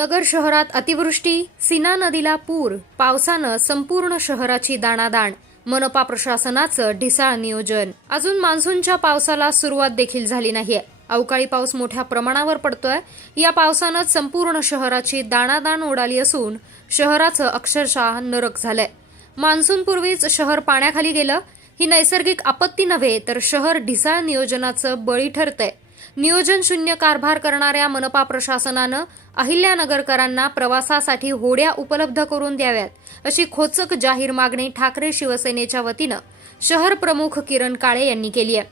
नगर शहरात अतिवृष्टी, सीना नदीला पूर, पावसानं संपूर्ण शहराची दाणादाण. मनपा प्रशासनाचं ढिसाळ नियोजन. अजून मान्सूनच्या पावसाला सुरुवात देखील झाली नाहीये. अवकाळी पाऊस मोठ्या प्रमाणावर पडतोय. या पावसानं संपूर्ण शहराची दाणादाण उडाली असून शहराचं अक्षरशः नरक झालंय. मान्सूनपूर्वीच शहर पाण्याखाली गेलं. ही नैसर्गिक आपत्ती नव्हे तर शहर ढिसाळ नियोजनाचं बळी ठरतंय. नियोजन शून्य कारभार करणाऱ्या मनपा प्रशासनानं अहिल्यानगरकरांना प्रवासासाठी होड्या उपलब्ध करून द्याव्यात अशी खोचक जाहीर मागणी ठाकरे शिवसेनेच्या वतीनं शहर प्रमुख किरण काळे यांनी केली आहे.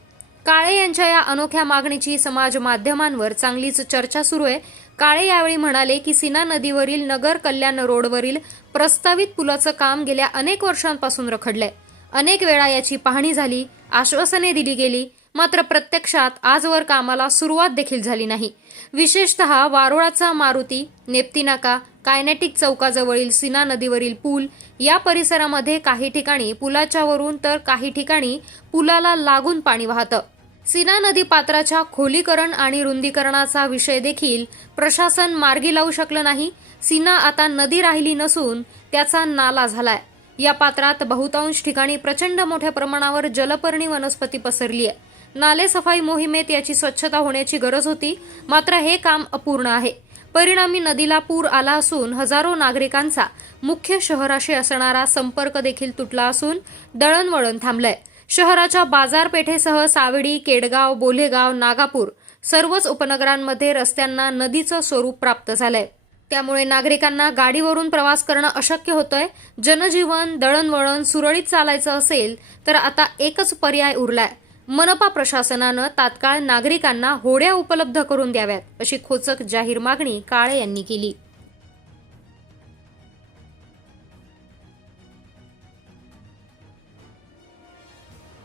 काळे यांच्या या अनोख्या मागणीची समाज माध्यमांवर चांगलीच चर्चा सुरू आहे. काळे यावेळी म्हणाले की सीना नदीवरील नगर कल्याण रोडवरील प्रस्तावित पुलाचं काम गेल्या अनेक वर्षांपासून रखडलंय. अनेक वेळा याची पाहणी झाली, आश्वासने दिली गेली, मात्र प्रत्यक्षात आजवर कामाला सुरुवात देखील झाली नाही. विशेषतः वारोळाचा मारुती, नेप्ती नाका, कायनेटिक चौकाजवळील सीना नदीवरील पूल या परिसरामध्ये काही ठिकाणी पुलाच्या वरून तर काही ठिकाणी पुलाला लागून पाणी वाहतं. सीना नदी पात्राच्या खोलीकरण आणि रुंदीकरणाचा विषय देखील प्रशासन मार्गी लावू शकलं नाही. सीना आता नदी राहिली नसून त्याचा नाला झालाय. या पात्रात बहुतांश ठिकाणी प्रचंड मोठ्या प्रमाणावर जलपर्णी वनस्पती पसरली आहे. नाले सफाई मोहिमेत याची स्वच्छता होण्याची गरज होती, मात्र हे काम अपूर्ण आहे. परिणामी नदीला पूर आला असून हजारो नागरिकांचा मुख्य शहराशी असणारा संपर्क देखील तुटला असून दळणवळण थांबलंय. शहराच्या बाजारपेठेसह सावडी, केडगाव, बोल्हेगाव, नागापूर सर्वच उपनगरांमध्ये रस्त्यांना नदीचं स्वरूप प्राप्त झालंय. त्यामुळे नागरिकांना गाडीवरून प्रवास करणं अशक्य होतंय. जनजीवन, दळणवळण सुरळीत चालायचं असेल तर आता एकच पर्याय उरलाय. मनपा प्रशासनानं तात्काळ नागरिकांना होड्या उपलब्ध करून द्याव्यात अशी खोचक जाहीर मागणी काळे यांनी केली.